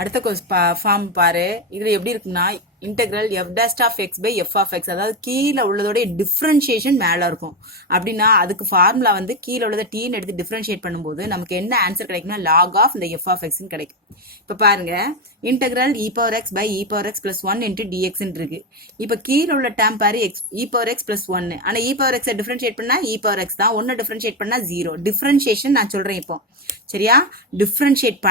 அடுத்த ஃபார்ம் பாரு. இதுல எப்படி இருக்குன்னா integral f dash of x by f of x, அதாவது கீழே உள்ளதோட டிஃப்ரென்ஷியேஷன் மேல இருக்கும். அப்படின்னா அதுக்கு ஃபார்முலா வந்து கீழே உள்ளதை டீன்னு எடுத்து டிஃப்ரென்ஷியேட் பண்ணும்போது நமக்கு என்ன ஆன்சர் கிடைக்கும்னா லாக் ஆஃப் இந்த எஃப் ஆஃப் எக்ஸ் கிடைக்கும். இப்ப பாருங்க, integral e power x by e power x plus one into dx இருக்கு. இப்ப கீழே உள்ள டேம் பாரு x e power x plus ஒன்னு. ஆனா இ பவர் எக்ஸ் டிஃபரன்ஷியேட் பண்ணா இ பவர் எக்ஸ் தான், ஒன்னு டிஃபரன்ஷியேட் பண்ணா ஜீரோ. டிஃபரன்ஷியேஷன் நான் சொல்றேன் இப்போ, சரியா? டிஃபரன்ஷியேட்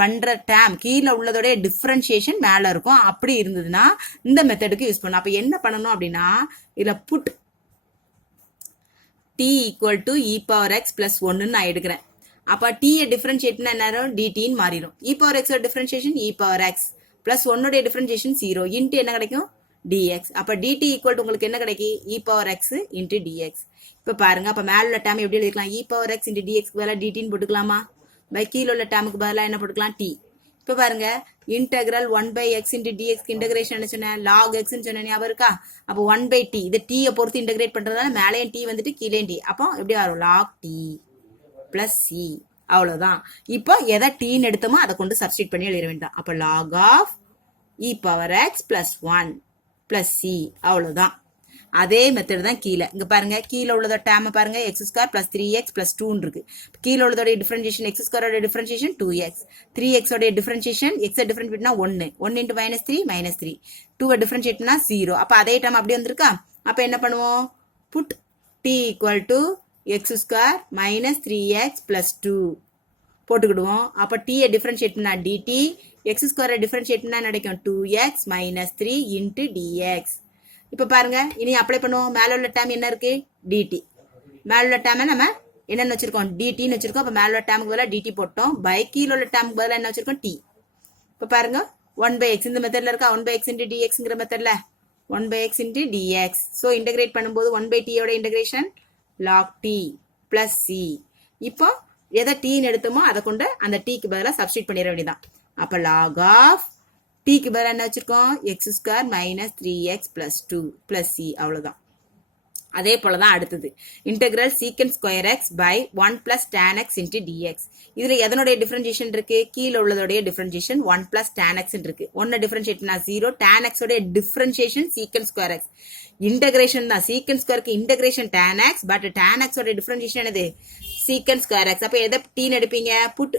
பண்ற டேம் கீழே உள்ளதோட டிஃபரன்ஷியேஷன் மேல இருக்கும். அப்படி இருந்ததுன்னா இந்த மெத்தடுக்கு யூஸ் பண்ணும். அப்ப என்ன பண்ணணும் அப்படின்னா, இதுல put t equal to e power x plus ஒன்னு நான் எடுக்கிறேன். அப்ப t டிஃபரன்ஷியேட்னா என்ன dt மாறிடும். E power x differentiation e power x plus ஒன்னுடைய டிஃபரன்ஷியேஷன் ஜீரோ இன்ட்டு என்ன கிடைக்கும் dx. அப்ப dt ஈக்குவல் டு உங்களுக்கு என்ன கிடைக்கும் இ பவர் எக்ஸ் இன்ட்டு dx. இப்ப பாருங்க, அப்ப மேல உள்ள டேம் எப்படி எழுதிக்கலாம்? இ பவர் எக்ஸ் இன்ட்டு டிஎக்ஸ்க்கு பதிலாக டிடின்னு போட்டுக்கலாமா? பை கீழே உள்ள டேமுக்கு பதிலாக என்ன போட்டுக்கலாம்? டி. இப்ப பாருங்க, integral one by x into டிஎக்ஸ்க்கு இன்டகிரேஷன் என்ன சொன்னேன்? லாக் எக்ஸ்ன்னு சொன்னேன், ஞாபகம் இருக்கா? அப்போ ஒன் பை டி, இது டீயை பொறுத்து இன்டகிரேட் பண்றதுனால மேலேயும் டி வந்துட்டு கீழேயும் டி. அப்போ எப்படி வரும்? Log t plus c. அவ்வளவுதான். இப்போ எதை டீன்னு எடுத்தோமோ அதை கொண்டு சப்ஸ்டிட் பண்ணி எழுத வேண்டாம். அப்போ log of e power x plus one plus c. அவ்வளவுதான். அதே மெத்தட் தான் கீழே. இங்க பாருங்க, கீழே உள்ளதோட டேம் பாருங்க, x square plus three x plus டூன்னு இருக்கு. கீழே உள்ளதோட டிஃபரன்ஷியேஷன் எக்ஸ் ஸ்கொயரோட டிஃபரன்ஷியேஷன் டூ எக்ஸ், த்ரீ எக்ஸோட டிஃபரன்ஷியேஷன் எக்ஸ் டிஃபரன்ஷியேட்னா ஒன்னு, ஒன்னு into minus three minus three, two டிஃபரன்ஷியேட்னா ஜீரோ. அப்ப அதே டேம் அப்படி வந்திருக்கா? அப்ப என்ன பண்ணுவோம்? Put t equal to x square minus three x plus two போட்டுக்கிடுவோம். அப்ப டீயை டிஃபரன்ஷியேட் பண்ணா டிடி, எக்ஸ் ஸ்கொயரை டிஃபரன்ஷியேட் பண்ணா கிடைக்கும் two x minus three into dx. இப்ப பாருங்க, இனி அப்ளை பண்ணுவோம். மேல உள்ள டேம் என்ன இருக்கு? டிடி. மேல உள்ள டேம் நம்ம என்னன்னு வச்சிருக்கோம்? டிடின்னு வச்சிருக்கோம். அப்ப மேல உள்ள டேமுக்கு பதிலாக டிடி போட்டோம். பை கீழ உள்ள டேமுக்கு பதிலாக என்ன வச்சிருக்கோம்? டி. இப்ப பாருங்க, ஒன் பை எக்ஸ் இந்த மெத்தட்ல இருக்கா? ஒன் பை எக்ஸ் இன்ட்டு டிஎக்ஸ்ங்கிற மெத்தட்ல one by x into dx. So integrate பண்ணும்போது ஒன் பை டியோட integration log t plus c. இப்போ எதை டீன்னு எடுத்தோமோ அதை கொண்டு அந்த டீக்கு பதிலாக சப்ஸ்டிட் பண்ணிட வேண்டியதான். அப்ப லாக் ஆஃப் டீக்கு பதிலாக என்ன வச்சிருக்கோம்? X square minus three x plus two plus c. அவ்வளவுதான். அதே போலதான் அடுத்தது integral secant square x by one plus tan x into dx. இதுல எதனுடைய டிஃபரன்ஷியேஷன் இருக்கு? கீழே உள்ளதோடைய differentiation one plus tan x இருக்கு. ஒன்னு டிஃபரன்ஷியேட்னா ஜீரோ. டேன் எக்ஸ் உடைய differentiation secant square x. Integration தான் சீக்கன் ஸ்கொயருக்கு integration tan x, but tan x உடைய டிஃபரன்ஷியேஷன் என்னது? Secant square x. அப்ப எதை டீன்னு எடுப்பீங்க? Put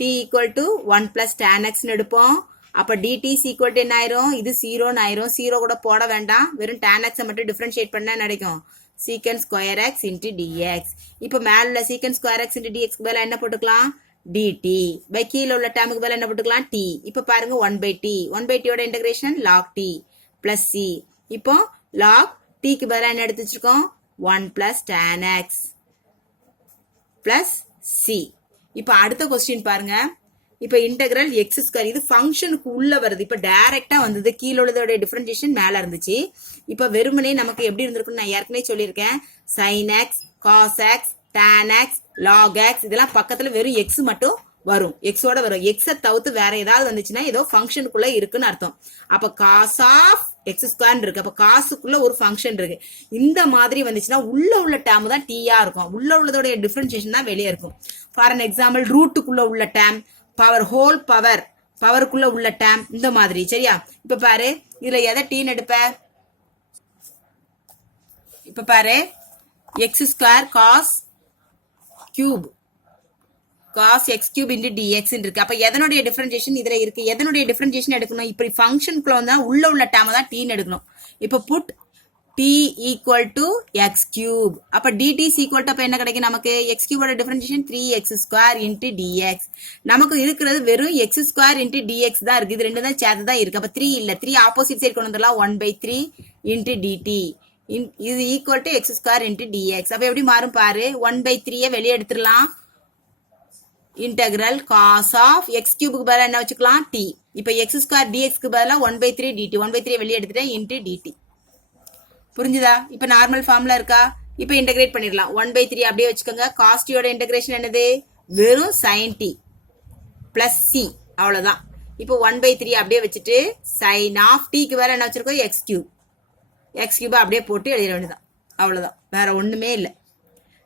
t equal to one plus tan எக்ஸ்ன்னு எடுப்போம். அப்ப dt ஈக்குவல் டு என்ன ஆயிரும்? இது ஜீரோன்னு ஆயிரும். ஜீரோ கூட போட வேண்டாம், வெறும் tan x மட்டும் டிஃபரன்ஷியேட் பண்ணா கிடைக்கும் சீக்கன் ஸ்கொயர் எக்ஸ் இன்ட்டு டிஎக்ஸ். இப்ப மேல உள்ள சீக்கன் ஸ்கொயர் எக்ஸ் இன்ட்டு டிஎக்ஸ்க்கு பதிலாக என்ன போட்டுக்கலாம்? dt. பை கீழே உள்ள டேமுக்கு பதிலாக என்ன போட்டுக்கலாம்? டி. இப்ப பாருங்க, one by t, one by டியோட integration log t plus c. இப்போ லாக் டிக்கு பதிலாக என்ன எடுத்து வச்சிருக்கோம்? One plus tan x plus c. இப்ப அடுத்த கொஸ்டின் பாருங்க. இப்ப இன்டெக்ரல் எக்ஸ் ஸ்கொயர், இது ஃபங்க்ஷனுக்கு உள்ள வருது. இப்ப டைரக்டா வந்தது, கீழே உள்ளதோட டிஃபரன்ஷியேஷன் மேல இருந்துச்சு. இப்ப வெறுமனே நமக்கு எப்படி இருந்திருக்குன்னு நான் ஏற்கனவே சொல்லியிருக்கேன். Sine x, cos x, tan x, log x, இதெல்லாம் பக்கத்துல வெறும் எக்ஸ் மட்டும் வரும், எக்ஸோட வரும். எக்ஸை தவிர்த்து வேற ஏதாவது வந்துச்சுன்னா ஏதோ ஃபங்க்ஷனுக்குள்ள இருக்குன்னு அர்த்தம். அப்ப காஸ் ஆஃப் எக்ஸ் ஸ்கொயர் இருக்கு. அப்ப காசுக்குள்ள ஒரு ஃபங்க்ஷன் இருக்கு. இந்த மாதிரி வந்துச்சுன்னா உள்ள டேம் தான் டீயா இருக்கும், உள்ள உள்ளதோட டிஃபரன்ஷியேஷன் தான் வெளியே இருக்கும். ஃபார் அன் எக்ஸாம்பிள், ரூட்டுக்குள்ள உள்ள டேம், பவர் ஹோல் பவர், பவருக்குள்ள உள்ள டேம், இந்த மாதிரி. சரியா? இப்ப பாரு, இதுல எதை டீன்னு எடுப்ப? இப்ப பாரு, x square cos cube, cos x cube into dx இருக்கு. அப்ப எதனுடைய டிஃபரன்ஷியேஷன் இதுல இருக்கு? எதனுடைய டிஃபரன்ஷியேஷன் எடுக்கணும்? இப்படி ஃபங்க்ஷனுக்குள்ள வந்தா உள்ள டேம் தான் டீன்னு எடுக்கணும். இப்ப put t equal to x cube. அப்ப dt ஈக்குவல் டு அப்ப என்ன கிடைக்கும் நமக்கு? எக்ஸ் கியூபோட differentiation three x square into dx. நமக்கு இருக்கிறது வெறும் எக்ஸ் ஸ்கொயர் இன்ட்டு டிஎக்ஸ் தான் இருக்கு. இது ரெண்டு தான் சேர்த்து தான் இருக்கு. அப்ப த்ரீ இல்ல, த்ரீ ஆப்போசிட் சைடு கொண்டு வந்துடலாம். One by three into dt. இது equal to x square into dx. அப்ப எப்படி மாறும் பாரு, ஒன் பை த்ரீயை வெளியே எடுத்துடலாம். இன்டெக்ரல் காஸ் ஆஃப் எக்ஸ் கியூபுக்கு பதிலாக என்ன வச்சுக்கலாம்? டி. இப்ப எக்ஸ் ஸ்கொயர் டிஎக்ஸ்க்கு பதிலாக one by three dt, one by three வெளியே எடுத்துட்டேன் இன்ட்டு டிடி. புரிஞ்சுதா? இப்ப நார்மல் ஃபார்ம்ல இருக்கா? இப்ப இன்டகிரேட் பண்ணிடலாம். ஒன் பை த்ரீ அப்படியே வச்சுக்கோங்க. காஸ்டியோட இன்டகிரேஷன் என்னது? வெறும் சைன் டி பிளஸ் சி. அவ்வளவுதான். இப்போ ஒன் பை த்ரீ அப்படியே வச்சுட்டு சைன் ஆஃப் டிக்கு வேற என்ன வச்சிருக்கோம்? X cube. எக்ஸ் கியூப் அப்படியே போட்டு எழுத வேண்டியதான். அவ்வளவுதான், வேற ஒண்ணுமே இல்லை.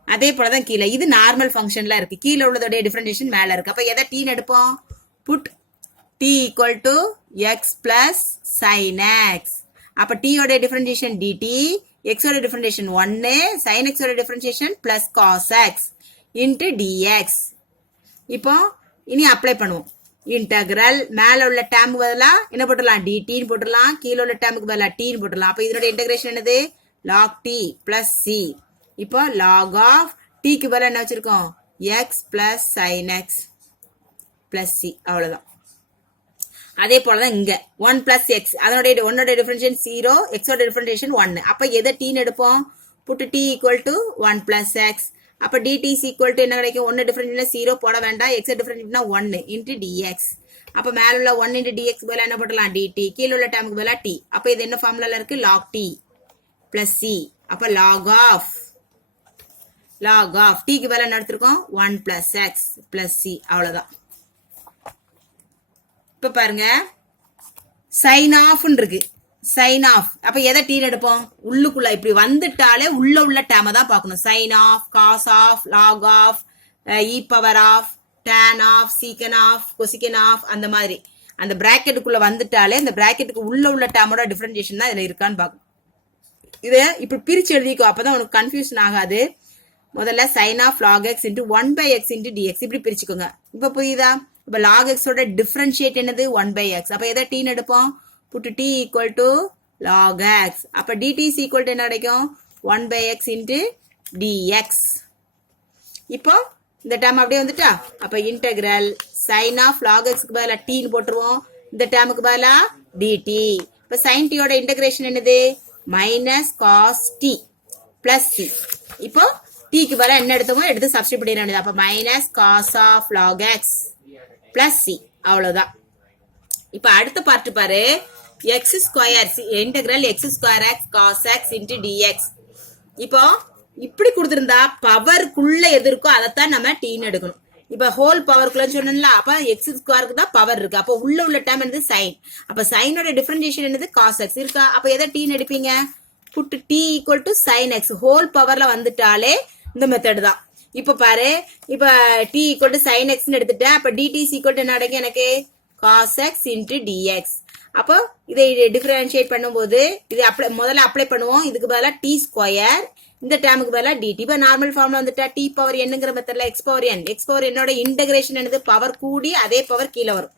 அதே போலதான் கீழே, இது நார்மல் ஃபங்க்ஷன்ல இருக்கு. கீழே உள்ளதோடைய டிஃபரன்ஷியேஷன் மேல இருக்கு. அப்ப எதை டீன்னு எடுப்போம்? Put t equal to x plus sin x. அப்ப t ஓட differentiation dt, x ஓட differentiation 1, sin x ஓட differentiation plus cos x into dx. இப்போ இனி அப்ளை பண்ணுவோம். இன்டகிரல் மேல உள்ள டேர்முக்கு பதிலா என்ன போட்டுடலாம், dt ன்னு போட்டுடலாம். கீழ உள்ள டேர்முக்கு பதிலா t ன்னு போட்டுடலாம். அப்ப இதோட இன்டகிரேஷன் என்னது, log t plus c. இப்போ log of t க்கு பதிலா என்ன வச்சிருக்கோம், x plus sin x plus c. அவ்வளவுதான். அதே போலதான் இங்க 1 plus x, அதனுடைய 1 டிஃபரன்ஷியேஷன் 0, x ஓட டிஃபரன்ஷியேஷன் 1. அப்ப எதை t ன்னு எடுப்போம், புட்டு t equal to 1 plus x. அப்ப dt is equal to என்ன கிடைக்கும், 1 டிஃபரன்ஷியேஷன் 0 போட வேண்டாம், x டிஃபரன்ஷியேஷன் 1 into dx. அப்ப மேல உள்ள 1 into dx பதிலா என்ன போடலாம், dt. கீழ உள்ள டேர்முக்கு பதிலா t. அப்ப இது என்ன ஃபார்முலால இருக்கு, log t plus c. அப்ப log of t க்கு பதிலா என்ன எடுத்துருக்கோம், 1 plus x plus c. அவ்வளவுதான். இப்ப பாருங்க, சைன் ஆஃப் இருக்கு, சைன் ஆஃப். அப்ப எதை t எடுப்போம், உள்ளுக்குள்ள இப்படி வந்துட்டாலே உள்ள டேர்மை தான் பார்க்கணும். Sine of, cos of, log of, e power of, tan of, secant of, cosecant of, அந்த மாதிரி அந்த பிராக்கெட்டுக்குள்ள வந்துட்டாலே இந்த பிராக்கெட்டுக்கு உள்ள டேர்மோட டிஃபரன்ஷியேஷன் தான் இதுல இருக்கான்னு பார்க்கணும். இதை இப்படி பிரிச்சு எழுதிக்கோ, அப்பதான் உனக்கு கன்ஃபியூஷன் ஆகாது. முதல்ல sine of log x into 1 by x into dx இப்படி பிரிச்சுக்கோங்க. இப்ப புரியுதா, இப்ப log x ஓட டிஃபரன்ஷியேட் என்னது, 1 by x. அப்ப எதை t ன்னு எடுப்போம், புட்டு t equal to log x. அப்ப dt is equal to என்ன கிடைக்கும், 1 by x into dx. இப்போ இந்த டேர்ம் அப்படியே வந்துட்டா, அப்ப integral sin of log x க்கு பதிலா t ன்னு போட்டுருவோம், இந்த டேர்முக்கு பதிலா dt. இப்ப sin t ஓட இன்டகிரேஷன் என்னது, minus cos t plus c. இப்போ t க்கு பதிலா என்ன எடுத்தோமோ எடுத்து சப்ஸ்டிட்யூட் பண்ணிட வேண்டியது. அப்ப minus cos of log x plus c. அவ்வளவுதான். இப்ப அடுத்த பார்ட் பாரு, x square integral x square x cos x into dx. இப்போ இப்படி கொடுத்திருந்தா பவருக்குள்ள எது இருக்கோ அதைத்தான் நம்ம t ன்னு எடுக்கணும். இப்ப ஹோல் பவருக்குள்ள சொன்னோம்ல, அப்ப x ஸ்கொயருக்கு தான் பவர் இருக்கு. அப்ப உள்ள டேர்ம் என்னது, சைன். அப்ப சைனோட டிஃபரன்ஷியேஷன் என்னது, cos x இருக்கா. அப்ப எதை t ன்னு எடுப்பீங்க, put t equal to sin x. Whole பவர்ல வந்துட்டாலே இந்த மெத்தட் தான். இப்ப பாரு, இப்ப t equal to sin x ன்னு எடுத்துட்டேன். அப்ப dt is equal to என்ன கிடைக்கும் எனக்கு, cos x into dx. அப்போ இதை டிஃபரன்ஷியேட் பண்ணும்போது இது முதல்ல அப்ளை பண்ணுவோம். இதுக்கு பதிலா t ஸ்கொயர், இந்த டேர்முக்கு பதிலா dt. இப்ப நார்மல் ஃபார்ம்ல வந்துட்டா t பவர் என்னங்கிற மெத்தட்ல x power n. x power என்னோட இன்டகிரேஷன் என்னது, பவர் கூடி அதே பவர் கீழே வரும்.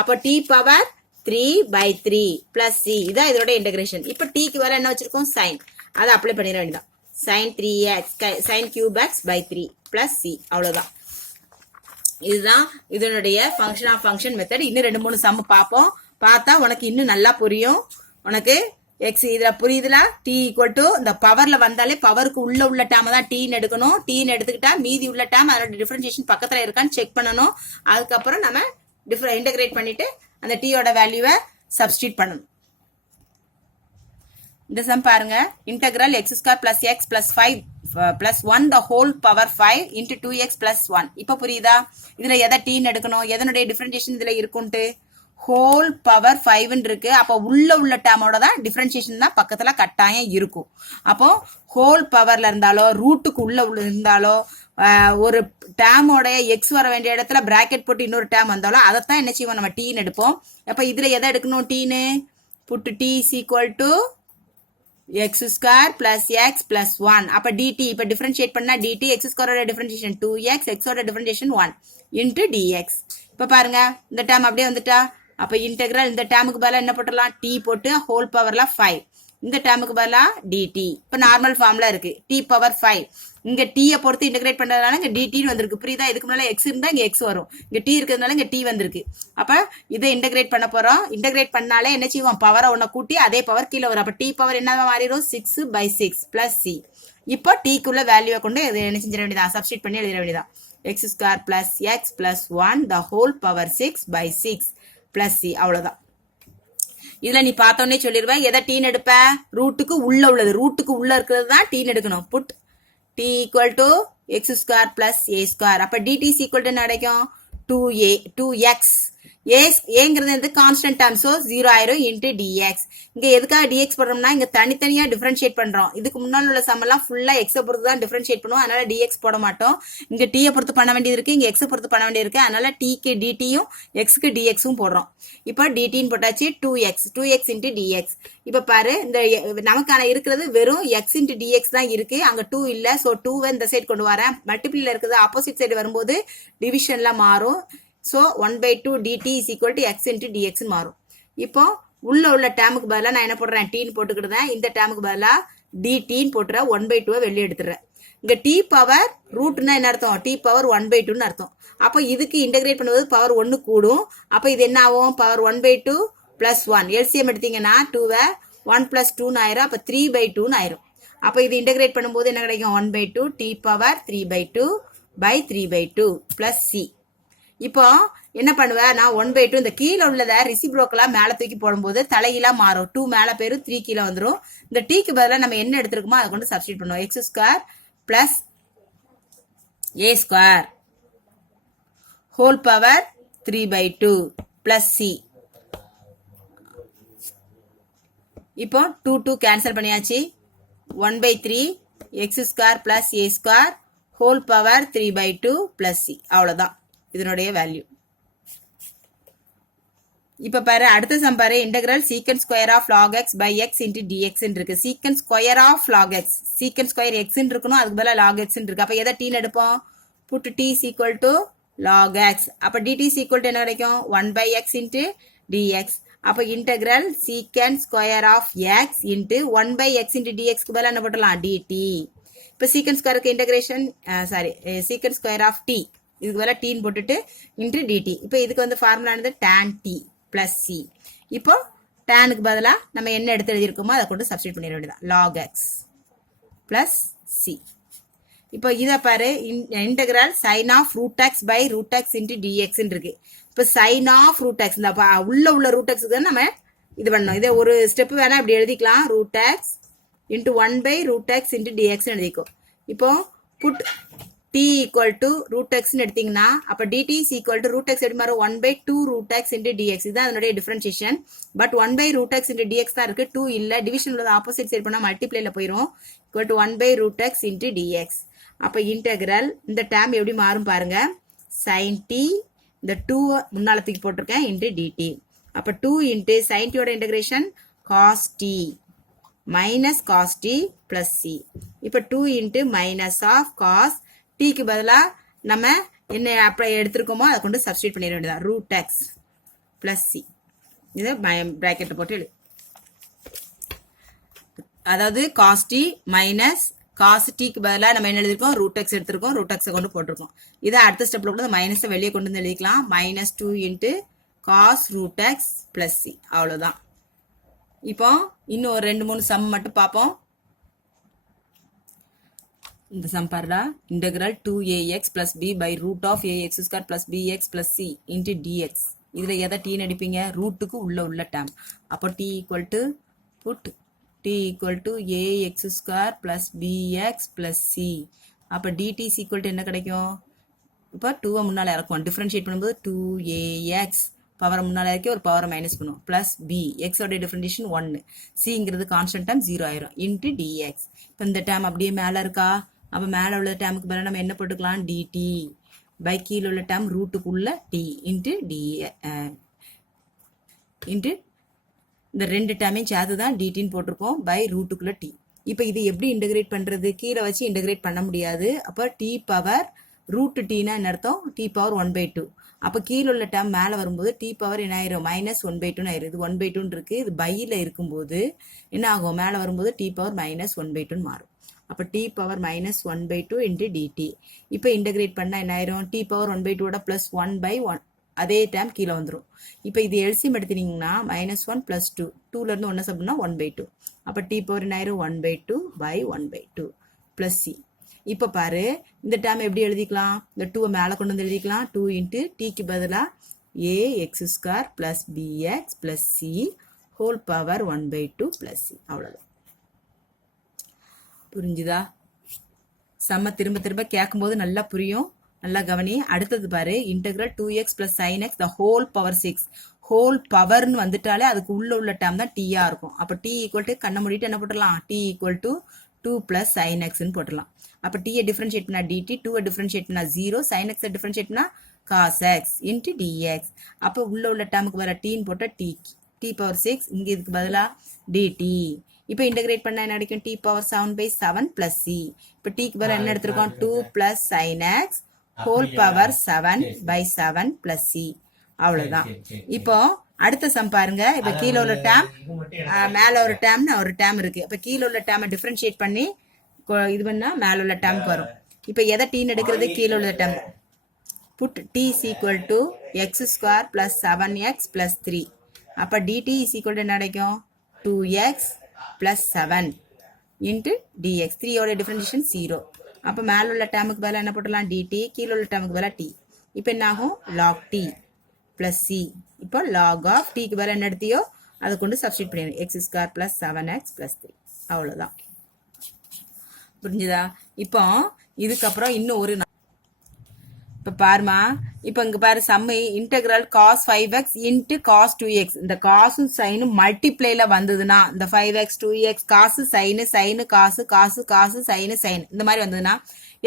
அப்ப t power 3 by 3 plus c. இதான் இதோட இன்டகிரேஷன். இப்ப t க்கு பதிலா என்ன வச்சிருக்கோம், sin. அதை அப்ளை பண்ணிட வேண்டியதான். sin 3x sin cube x by 3 plus c. அவ்வளவுதான். இதுதான் இதனுடைய ஃபங்க்ஷன் ஆஃப் ஃபங்க்ஷன் மெத்தட். இன்னும் 2-3 சம் பார்ப்போம். பார்த்தா உனக்கு இன்னும் நல்லா புரியும். உனக்கு எக்ஸ் இதுல புரியுதுல, t ஈக்குவல் டு இந்த பவர்ல வந்தாலே பவருக்கு உள்ள டேர்ம் தான் t ன்னு எடுக்கணும். t ன்னு எடுத்துக்கிட்டா மீதி உள்ள டேர்ம் அதோட டிஃபரன்ஷியேஷன் பக்கத்துல இருக்கான்னு செக் பண்ணணும். அதுக்கப்புறம் நம்ம இன்டகிரேட் பண்ணிட்டு அந்த t யோட வேல்யூவை சப்ஸ்டிட்யூட் பண்ணணும். இந்த சம் பாருங்க, integral x square plus X plus 5 plus 1 the whole power 5 into 2x plus 1. இப்ப புரியுதா, இதுல எதை t ன்னு எடுக்கணும், எதனுடைய டிஃபரன்ஷியேஷன் இதுல இருக்கும்ட்டு, ஹோல் பவர் 5 இருக்கு. அப்ப உள்ள டேர்மோட தான் டிஃபரன்ஷியேஷன் தான் பக்கத்துல கட்டாயம் இருக்கும். அப்போ ஹோல் பவர்ல இருந்தாலோ ரூட்டுக்கு உள்ள இருந்தாலோ ஒரு டேர்மோட எக்ஸ் வர வேண்டிய இடத்துல பிராக்கெட் போட்டு இன்னொரு டேர்ம் வந்தாலோ அதைத்தான் என்ன செய்வோம், நம்ம t ன்னு எடுப்போம். அப்ப இதுல எதை எடுக்கணும், t ன்னு புட்டு t is equal to x square plus x plus 1. அப்ப dt இப்ப டிஃபரன்ஷியேட் பண்ணா dt x ஸ்கொயரோட டிஃபரன்ஷியேஷன் 2x, x ஓட டிஃபரன்ஷியேஷன் 1 into dx. இப்ப பாருங்க இந்த டேர்ம் அப்படியே வந்துட்டா, அப்ப இன்டெகிரல் இந்த டேர்முக்கு பதிலா என்ன போட்டுடலாம், t போட்டு ஹோல் பவர்ல 5, இந்த டேர்முக்கு பதிலா dt. இப்ப நார்மல் ஃபார்ம்ல இருக்கு, t பவர் 5. இங்க t பொறுத்து இன்டகிரேட் பண்றதுனால இங்க dt வந்திருக்கு. புரியுதா, இதுக்கு முன்னால x இருந்தா இங்க x வரும், இங்க t இருக்கிறதுனால இங்க t வந்திருக்கு. அப்ப இதை இன்டகிரேட் பண்ண போறோம். இன்டகிரேட் பண்ணாலே என்ன செய்வோம், பவரை ஒன்ன கூட்டி அதே பவர் கீழே வரும். அப்ப t பவர் என்னவா மாறிடும், 6 by 6 plus c. இப்போ t க்குள்ள வேல்யூவை கொண்டு என்ன செஞ்சிட வேண்டியதான், சப்ஸ்டிட் பண்ணி எழுதிட வேண்டியதான். x square plus x plus 1 the whole power 6 by 6 plus c. அவ்வளவுதான். இதுல நீ பார்த்தோன்னே சொல்லிருவ, எதை t ன்னு எடுப்ப, ரூட்டுக்கு உள்ள உள்ளது, ரூட்டுக்கு உள்ள இருக்கிறது தான் t ன்னு எடுக்கணும். Put t equal to x square plus a square. அப்ப dt is equal to என்ன கிடைக்கும், 2x. ஏங்கிறது வந்து கான்ஸ்டன்ட் டேர்ம், ஸோ 0 ஆயிரும் இன்ட்டு டிஎக்ஸ். இங்க எதுக்காக டிஎக்ஸ் போடுறோம்னா இங்க தனித்தனியா டிஃபரன்ஷியேட் பண்றோம். இதுக்கு முன்னாள் உள்ள சம் எல்லாம் ஃபுல்லா எக்ஸை பொறுத்து தான் டிஃபரன்ஷியேட் பண்ணுவோம், அதனால டிஎக்ஸ் போட மாட்டோம். இங்க டீயை பொறுத்து பண்ண வேண்டியது இருக்கு, இங்க எக்ஸை பொறுத்து பண்ண வேண்டியது இருக்கு, அதனால டிக்கு டிடியும் எக்ஸ்க்கு டிஎக்ஸும் போடுறோம். இப்போ டிடின்னு போட்டாச்சு, 2x இன்ட்டு டிஎக்ஸ். இப்போ பாரு, இந்த நமக்கான இருக்கிறது வெறும் எக்ஸ் இன்ட்டு டிஎக்ஸ் தான் இருக்கு, அங்க 2 இல்ல. ஸோ 2வை இந்த சைடு கொண்டு வரேன், மல்டிபிள்ல இருக்குது ஆப்போசிட் சைடு வரும்போது டிவிஷன்ல மாறும். So 1/2 dt is equal to x into dx மாறும். இப்போ உள்ள டேமுக்கு பதிலாக நான் என்ன போடுறேன், டீன்னு போட்டுக்கிட்டேன். இந்த டேமுக்கு பதிலாக dtன்னு போட்டுறேன், 1/2 வெளியே எடுத்துடுறேன். இங்க t பவர் ரூட்னா என்ன அர்த்தம், t பவர் 1/2ன்னு அர்த்தம். அப்போ இதுக்கு இன்டகிரேட் பண்ணும்போது பவர் 1 கூடும். அப்போ இது என்ன ஆகும், பவர் 1/2 பிளஸ் 1. எல்சிஎம் எடுத்தீங்கன்னா 2வை 1 + 2ன்னு ஆயிரும், அப்போ 3/2ன்னு ஆயிரும். அப்போ இது இன்டகிரேட் பண்ணும்போது என்ன கிடைக்கும், 1/2 t பவர் 3/2 பிளஸ் c. இப்போ என்ன பண்ணுவேன், நான் 1/2 இந்த கீழே உள்ளதை ரிசிப்ரோக்கலா மேல தூக்கி போடும்போது தலையிலா மாறும். 2 மேல போயிரும், 3 கீழே வந்துடும். இந்த டீக்கு பதிலாக நம்ம என்ன எடுத்துருக்கோமோ அதை கொண்டு சப்ஸ்டிட் பண்ணுவோம். x² plus a² whole power 3/2 plus c. இப்போ 2 கேன்சல் பண்ணியாச்சு. 1/3 x² plus a² whole power 3/2 plus c. அவ்வளவுதான் இதனுடைய வேல்யூ. இப்ப பாரு, அடுத்த சம் பாரு, integral secant square of log x by x into dx இருக்கு. Secant square of log x, secant square x இருக்கணும், அதுக்கு பதிலா log x இருக்கு. அப்ப எதை t எடுப்போம், put t is equal to log x. அப்ப dt is equal to என்ன கிடைக்கும், 1/x into dx. அப்ப integral secant square of x into 1/x into dx க்கு பதிலா என்ன போட்டலாம், dt. இப்ப சீக்கன்ட் ஸ்கொயருக்கு integration secant square of t, இதுக்கு பதிலாக டீன்னு போட்டுட்டு இன்ட்டு டிடி. இப்போ இதுக்கு வந்து ஃபார்முலா என்னது, tan t பிளஸ் சி. இப்போ டேனுக்கு பதிலாக நம்ம என்ன எடுத்து எழுதியிருக்கோமோ அதை கொண்டு சப்ஸ்டிட் பண்ணிட வேண்டியதான், log x பிளஸ் சி. இப்போ இதை பாரு, integral sine of √x by √x into dx இருக்கு. இப்போ சைன் ஆஃப் √x, இந்த உள்ள √x நம்ம இது பண்ணணும். இதை ஒரு ஸ்டெப் வேணா இப்படி எழுதிக்கலாம், √x into 1/√x into dx எழுதிக்கோ. இப்போ put t equal to √x எடுத்தீங்கன்னா அப்ப dt is equal to √x எப்படி மாறும், 1/2√x into dx. இதுதான் அதனுடைய differentiation. But 1/√x into dx தான் இருக்கு, 2 இல்ல. டிவிஷன் உள்ளது ஆப்போசிட் சைடு பண்ணா மல்டிப்ளைல போயிரும். equal to 1/√x into dx. அப்ப இன்டெகிரல் இந்த டேர்ம் எப்படி மாறும் பாருங்க, sin t, இந்த 2 முன்னால தூக்கி போட்டிருக்கேன், into dt. அப்ப 2 into sin t ஓட integration cos t minus cos t plus c. இப்ப 2 into minus of cos டீக்கு பதிலா நம்ம என்ன அப்படி எடுத்திருக்கோமோ அதை கொண்டு சப்ஸ்டிட் பண்ணிட வேண்டியதான், √x பிளஸ் சி. இதை பிராக்கெட்டை போட்டு எழுது. அதாவது காஸ் டி மைனஸ் காஸ் டிக்கு பதிலாக நம்ம என்ன எழுதிருக்கோம், √x எடுத்திருக்கோம், √x கொண்டு போட்டிருக்கோம். இதை அடுத்த ஸ்டெப்ல கூட மைனஸை வெளியே கொண்டு வந்து எழுதிக்கலாம், -2 into cos √x plus c. அவ்வளோதான். இப்போ இன்னும் ஒரு 2-3 சம் மட்டும் பார்ப்போம். இந்த சம் பாருடா, integral 2ax plus b by root of ax² plus bx plus c into dx. இதுல எதை t அடிப்பீங்க, ரூட்டுக்கு உள்ள டேம். அப்போ t equal to put t equal to ax² plus bx plus c. அப்போ dt is equal to என்ன கிடைக்கும், இப்போ 2 முன்னால இறக்கும், டிஃபரன்ஷியேட் பண்ணும்போது 2ax பவரை முன்னால இறக்கி ஒரு பவரை மைனஸ் பண்ணும், பிளஸ் b, x ஓட டிஃபரன்ஷியேஷன் 1, cங்கிறது கான்ஸ்டன்ட் டேர்ம் 0 ஆயிரும், இன்ட்டு dx. இப்போ இந்த டேம் அப்படியே மேல இருக்கா, அப்ப மேல உள்ள டேமுக்கு பதிலா நம்ம என்ன போட்டுக்கலாம், dt பை கீழே உள்ள டேம் ரூட்டுக்குள்ள t இன்ட்டு டி இன்ட்டு இந்த ரெண்டு டேமையும் சேர்த்து தான் dtன்னு போட்டிருக்கோம், பை ரூட்டுக்குள்ள t. இப்போ இது எப்படி இன்டகிரேட் பண்றது, கீழே வச்சு இன்டகிரேட் பண்ண முடியாது. அப்போ t பவர் ரூட் டீனா என்ன அர்த்தம், t பவர் 1/2. அப்போ கீழே உள்ள டேம் மேலே வரும்போது t பவர் என்ன ஆயிரும், -1/2 ஆயிரும். இது 1/2 இருக்கு, இது பையில இருக்கும்போது என்ன ஆகும், மேலே வரும்போது t பவர் -1/2 மாறும். அப்போ t பவர் -1/2 இன்ட்டு dt. இப்போ இன்டகிரேட் பண்ணா என்ன ஆயிரும், t பவர் 1/2 பிளஸ் 1/1, அதே டேம் கீழே வந்துடும். இப்போ இது எல்சிஎம் எடுத்துட்டீங்கன்னா -1 + 2, 2ல இருந்து 1 சாப்பிட்டோம்னா 1/2. அப்போ t பவர் என்ன ஆயிரும், 1/2 by 1/2 பிளஸ் சி. இப்போ பாரு, இந்த டேம் எப்படி எழுதிக்கலாம், இந்த 2 மேலே கொண்டு வந்து எழுதிக்கலாம், 2 இன்ட்டு டீக்கு பதிலாக ax² plus bx plus c whole power 1/2 plus c. அவ்வளோதான். புரிஞ்சுதா? செம்ம திரும்ப திரும்ப கேட்கும்போது நல்லா புரியும். நல்லா கவனி. அடுத்தது பாரு, integral 2x plus sin x the whole power 6. Whole பவர்னு வந்துட்டாலே அதுக்கு உள்ள டேம் தான் டீயா இருக்கும். அப்ப t ஈக்குவல் டு கண்ணை மூடிட்டு என்ன போட்டுடலாம், t equal to 2 plus sin x ன்னு போட்டுடலாம். அப்ப t டிஃபரன்ஷியேட் பண்ணா dt, 2 டிஃபரன்ஷியேட் பண்ணா 0, sin x டிஃபரன்ஷியேட் பண்ணா cos x into dx. அப்ப உள்ள டேமுக்கு வர t ன்னு போட்டா t பவர் 6, இங்க இதுக்கு பதிலா dt. இப்ப இன்டகிரேட் பண்ணா என்ன கிடைக்கும், t பவர் 7/7 பிளஸ் c. இப்ப t க்கு பதிலா என்ன எடுத்திருக்கோம், 2 plus sin x whole power 7/7 plus c. அவ்வளவுதான். இப்போ அடுத்த சம் பாருங்க. இப்ப கீழே உள்ள டேம், மேல ஒரு டேம் ஒரு டேம் இருக்கு. இப்ப கீழே உள்ள டேம் டிஃபரன்ஷியேட் பண்ணி இது பண்ணா மேல உள்ள டேம்க்கு வரும். இப்ப எதை டீன் எடுக்கிறது, கீழே உள்ள term. Put t is equal to x square plus 7x plus 3. அப்ப dt is equal to என்ன கிடைக்கும், 2x plus 7 into dx. 3 ஓட டிஃபரன்ஷியேஷன் 0. அப்ப மேல உள்ள டேமுக்கு பதிலா என்ன போடலாம், dt. கீழே உள்ள டேமுக்கு பதிலா t. இப்ப என்ன ஆகும், log t plus c. இப்போ log of t க்கு பதிலா என்ன எடுத்தியோ அதை கொண்டு சப்ஸ்டிட் பண்ணிடணும், x square plus 7x plus 3. அவ்வளவுதான். புரிஞ்சுதா? இப்போ இதுக்கப்புறம் இன்னும் ஒரு, இப்ப பாருமா, இப்ப இங்க பாரு சம்மு integral cos 5x into cos 2x. இந்த காசும் சைனும் மல்டிப்ளைல வந்ததுன்னா, இந்த 5x 2x காசு சைனு சைனு காசு காசு காசு சைனு சைன் இந்த மாதிரி வந்ததுன்னா,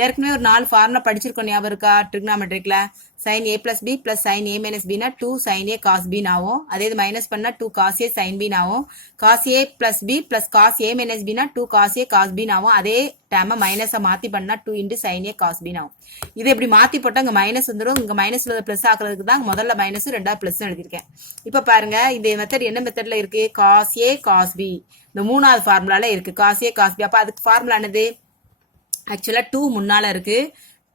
ஏற்கனவே ஒரு 4 ஃபார்முலா படிச்சிருக்கோம், ஞாபகம் இருக்கா? ட்ரிக்னாமெட்ரிக்ல sin a plus b plus sin a minus b னா 2 sin a cos b ஆகும். அதே இது மைனஸ் பண்ணா 2 cos a sin b ஆகும். cos a plus b plus cos a minus b னா 2 cos a cos b ஆகும். அதே டேம மைனஸை மாத்தி பண்ணா 2 into sin a cos b ஆகும். இது எப்படி மாத்தி போட்டா இங்க மைனஸ் வந்துடும். இங்க மைனஸ் உள்ள பிளஸ் ஆக்குறதுக்கு தான் முதல்ல மைனஸ் ரெண்டாவது பிளஸ் எழுதியிருக்கேன். இப்ப பாருங்க, இந்த மெத்தட் என்ன மெத்தட்ல இருக்கு, cos a cos b இந்த மூணாவது ஃபார்முலால இருக்கு, cos a cos b. அப்ப அதுக்கு ஃபார்முலா என்னது, ஆக்சுவலா 2 முன்னால இருக்கு.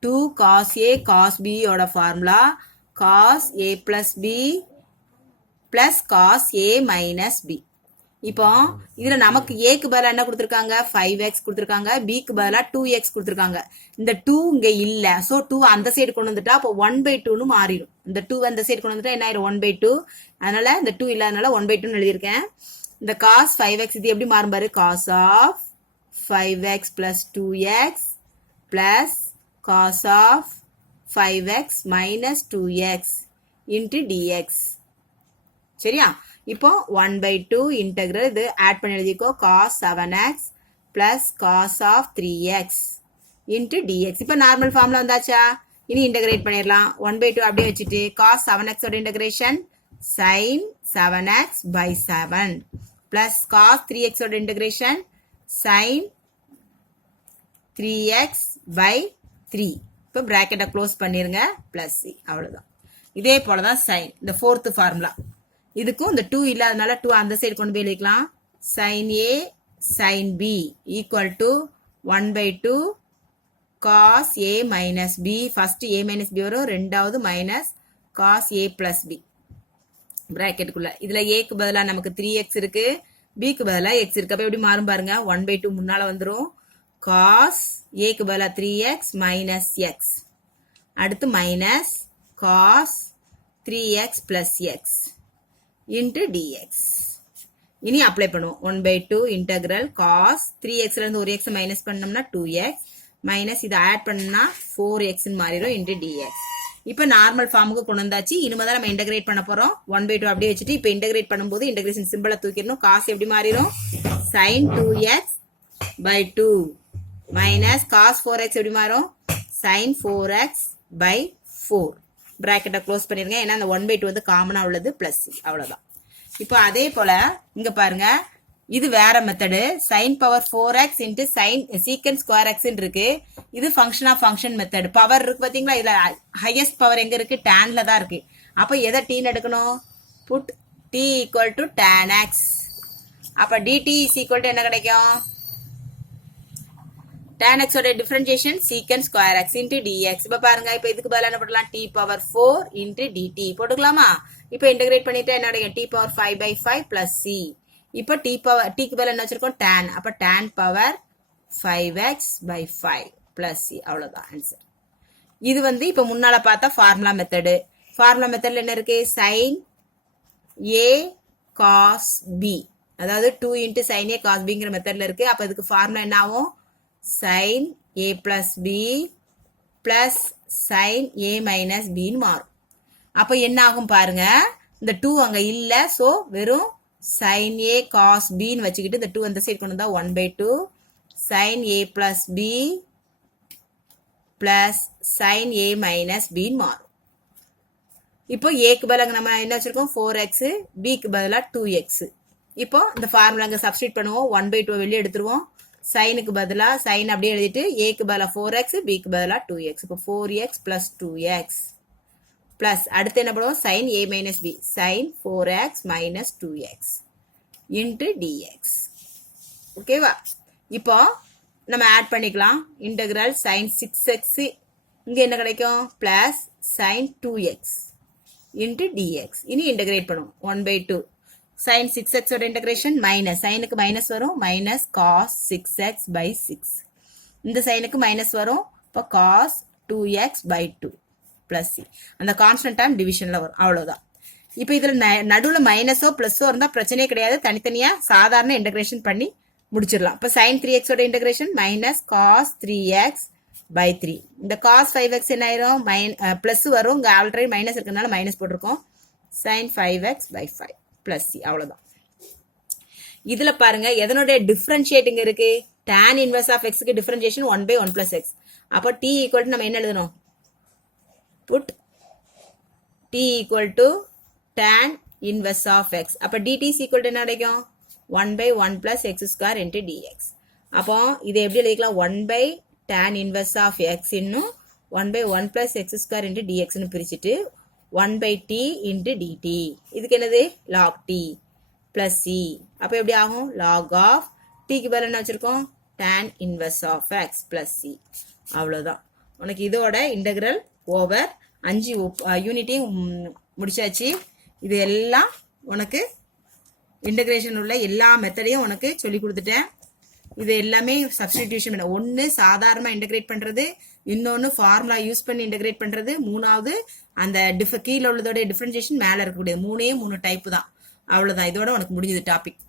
2 cos a cos b ஓட formula cos a plus b plus cos a minus b. இப்போ இதுல நமக்கு a க்கு பதிலா என்ன கொடுத்திருக்காங்க, 5x கொடுத்திருக்காங்க. b க்கு பதிலா 2x கொடுத்திருக்காங்க. இந்த 2 இங்க இல்ல, சோ 2 அந்த சைடு கொண்டு வந்துட்டா அப்போ 1/2 ன்னு மாறிடும். இந்த 2 அந்த சைடு கொண்டு வந்துட்டா என்ன ஆயிரும், 1/2. அதனால இந்த 2 இல்லாதனால 1/2 ன்னு எழுதியிருக்கேன். இந்த cos 5x இது எப்படி மாறும் பாரு, cos of 5x plus 2x plus cos of 5x minus 2x into dx. சரியா? இப்போ 1/2 integral இது ஆட் பண்ணி எழுதிக்கோ, cos 7x plus cos of 3x into dx. இப்போ நார்மல் ஃபார்முலா வந்தாச்சா? இனி இன்டகிரேட் பண்ணிடலாம். 1/2 அப்படியே வச்சுட்டு cos 7x ஓட integration sin 7x by 7 plus cos 3x ஓட இன்டகிரேஷன் sin 3x by 3. இப்போ பிராக்கெட்டை க்ளோஸ் பண்ணிருங்க, பிளஸ் c. அவ்வளவுதான். இதே போலதான் sin இந்த ஃபோர்த் ஃபார்முலா. இதுக்கும் இந்த 2 இல்லாதனால 2 அந்த சைடு கொண்டு போய் எழுதிக்கலாம். sin a sin b equal to 1/2 cos a minus b. First a minus b வரும், ரெண்டாவது minus cos a plus b பிராக்கெட்டுக்குள்ள. இதுல a க்கு பதிலா நமக்கு 3x இருக்கு, b க்கு பதிலா x இருக்கு. அப்ப எப்படி மாறும் பாருங்க, 1/2 முன்னால வந்துரும். cos a க்கு பதிலா 3x minus x. அடுத்து minus cos 3x plus x into dx. இனி அப்ளை பண்ணுவோம். 1/2 integral cos 3x ல இருந்து ஒரு x மைனஸ் பண்ணோம்னா 2x மைனஸ் இதை ஆட் பண்ணா 4x ன்னு மாறிடும் into dx. இப்ப நார்மல் ஃபார்முக்கு கொண்டு வந்தாச்சு. இனிமேதான் நம்ம இன்டகிரேட் பண்ண போறோம். 1/2 அப்படியே வச்சுட்டு இப்ப இன்டகிரேட் பண்ணும்போது இன்டகிரேஷன் சிம்பிளை தூக்கிடணும். cos எப்படி மாறிடும், sin 2x by 2 minus cos 4x எப்படி மாறும், sin 4x by 4. பிராக்கெட்டை க்ளோஸ் பண்ணிருங்க, ஏன்னா அந்த 1/2 வந்து காமனா உள்ளது, பிளஸ் c. அவ்வளவுதான். இப்போ அதே போல இங்க பாருங்க, இது வேற method. sin power 4x into sin secant square x இருக்கு. இது function of function method. Power இருக்கு பாத்தீங்களா, இதுல ஹையஸ்ட் பவர் எங்க இருக்கு, tanல தான் இருக்கு. அப்ப எதை t எடுக்கணும், put t equal to tan x. அப்ப dt is equal to என்ன கிடைக்கும், tan x ஓட differentiation secant square x into dx. இப்ப பாருங்க, இப்ப இதுக்கு பதிலா என்ன போடலாம், t பவர் 4 into dt போட்டுக்கலாமா? இப்ப இன்டகிரேட் பண்ணிட்டு என்ன கிடைக்கும், t பவர் 5/5 plus c. இப்ப t க்கு பதிலா என்ன வச்சிருக்கோம், tan. அப்ப tan power 5x by 5 plus c. அவ்வளவுதான் ஆன்சர். இது வந்து இப்ப முன்னால பார்த்தா ஃபார்முலா மெத்தடு. ஃபார்முலா மெத்தட்ல என்ன இருக்கு, sin a cos b, அதாவது 2 into sin a cos bங்கிற மெத்தட்ல இருக்கு. அப்ப இதுக்கு ஃபார்முலா என்ன ஆகும், sin a plus b plus sin a minus bன்னு மாறும். அப்ப என்ன ஆகும் பாருங்க, இந்த 2 அங்க இல்ல, சோ வெறும் sin a cos b ன்னு வச்சுக்கிட்டு இந்த 2 அந்த சைடு கொண்டு வந்தா 1/2 sin a plus b plus sin a minus b ன்னு மாறும். இப்போ ஏக்கு பதிலாக நம்ம என்ன வச்சிருக்கோம் 4x, bக்கு பதிலா 2x. இப்போ இந்த ஃபார்முலா அங்க சப்ஸ்டிட் பண்ணுவோம், 1/2 வெளியே எடுத்துருவோம், சைனுக்கு பதிலா சைன் அப்படியே எழுதிட்டு ஏக்கு பதிலா 4x, bக்கு பதிலா 2x. இப்போ 4x plus 2x பிளஸ் அடுத்து என்ன பண்ணுவோம் sin a minus b, sin 4x minus 2x into dx. ஓகேவா? இப்போ நம்ம ஆட் பண்ணிக்கலாம். இன்டகிரல் sin 6x இங்க என்ன கிடைக்கும் plus sin 2x into dx. இனி இன்டகிரேட் பண்ணுவோம் 1/2 sin 6x ஓட இன்டகிரேஷன் மைனஸ், சைனுக்கு மைனஸ் வரும், மைனஸ் cos 6x by 6. இந்த சைனுக்கு மைனஸ் வரும், இப்போ cos 2x by 2 plus C. அந்த கான்ஸ்டன்ட் டேர்ம் டிவிஷன்ல வரும், அவ்வளவுதான். இப்போ இதுல நடுவுல மைனஸோ பிளஸோ இருந்தா பிரச்சனையே கிடையாது, தனித்தனியா சாதாரண இன்டகிரேஷன் பண்ணி முடிச்சிடலாம். இப்போ sin 3x ஓட integration minus cos 3x by 3. இந்த cos 5x என்ன ஆயிரும் பிளஸ் வரும், இங்க ஆல்ரெடி மைனஸ் இருக்கனால மைனஸ் போட்டிருக்கோம், sin 5x by 5 plus c. அவ்வளவுதான். இதுல பாருங்க எதனுடைய டிஃபரன்ஷியேட்டிங் இருக்கு, tan inverse of x க்கு டிஃபரன்ஷியேஷன் 1/1 plus x. அப்போ t equal to நம்ம என்ன எழுதணும், put t equal to tan inverse of x. அப்ப dt is equal to என்ன கிடைக்கும் 1/1 plus x square into dx. அப்போ இதை எப்படி எழுதிக்கலாம் 1/tan inverse of x இன்னும் 1/1 plus x square into dx ன்னு பிரிச்சுட்டு 1/t into dt. இதுக்கு என்னது log t plus c. அப்ப எப்படி ஆகும் log of t க்கு பதிலா என்ன வச்சிருக்கோம் tan inverse of x plus c. அவ்வளவுதான். உனக்கு இதோட இன்டகிரல் ஓவர் 5 யூனிட்டையும் முடிச்சாச்சு. இது எல்லாம் உனக்கு இன்டகிரேஷன் உள்ள எல்லா மெத்தடையும் உனக்கு சொல்லி கொடுத்துட்டேன். இது எல்லாமே சப்ஸ்டிடியூஷன் பண்ண, ஒன்னு சாதாரணமா இன்டகிரேட் பண்றது, இன்னொன்னு ஃபார்முலா யூஸ் பண்ணி இன்டகிரேட் பண்றது, மூணாவது அந்த கீழே உள்ளதோட டிஃபரன்சியேஷன் மேல இருக்கக்கூடியது. 3 டைப் தான். அவ்வளவுதான். இதோட உனக்கு முடிஞ்சது டாபிக்.